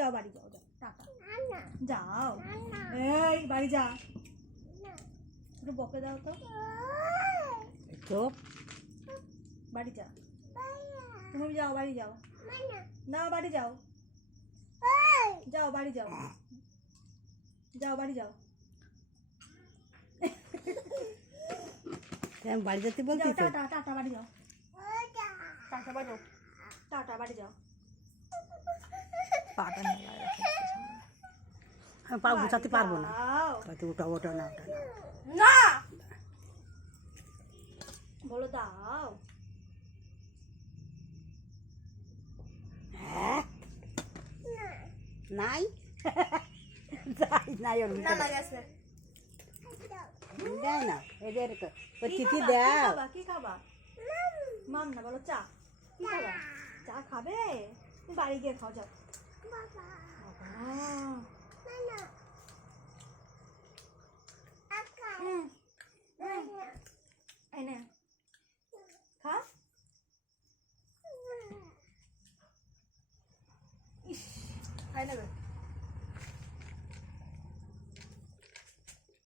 যাও বাড়ি যাও, যাও টাটা যাও, এই বাড়ি যা, একটু বকে দাও তো, বাড়ি যা, তুমি যাও বাড়ি যাও, না বাড়ি যাও, যাও বাড়ি যাও, যাও বাড়ি যাও, বাড়ি যেতে বলছি তো। টাটা টাটা বাড়ি যাও, টাটা বাড়ি যাও, টাটা বাড়ি যাও, পাটা নিয়ে আমি পা গুছাতে পারবো না, হয়তো ওটা ওটা না ওটা না বলো দাও, হ্যাঁ নাই যাই নাই ওর দেয় না এদের চিঠি দাও। কি খাবা মাম না বলো চা, কি খাবা, চা খাবে, বাড়ি গিয়ে খাও যাও, এনে খা, ইস খাই নেবে।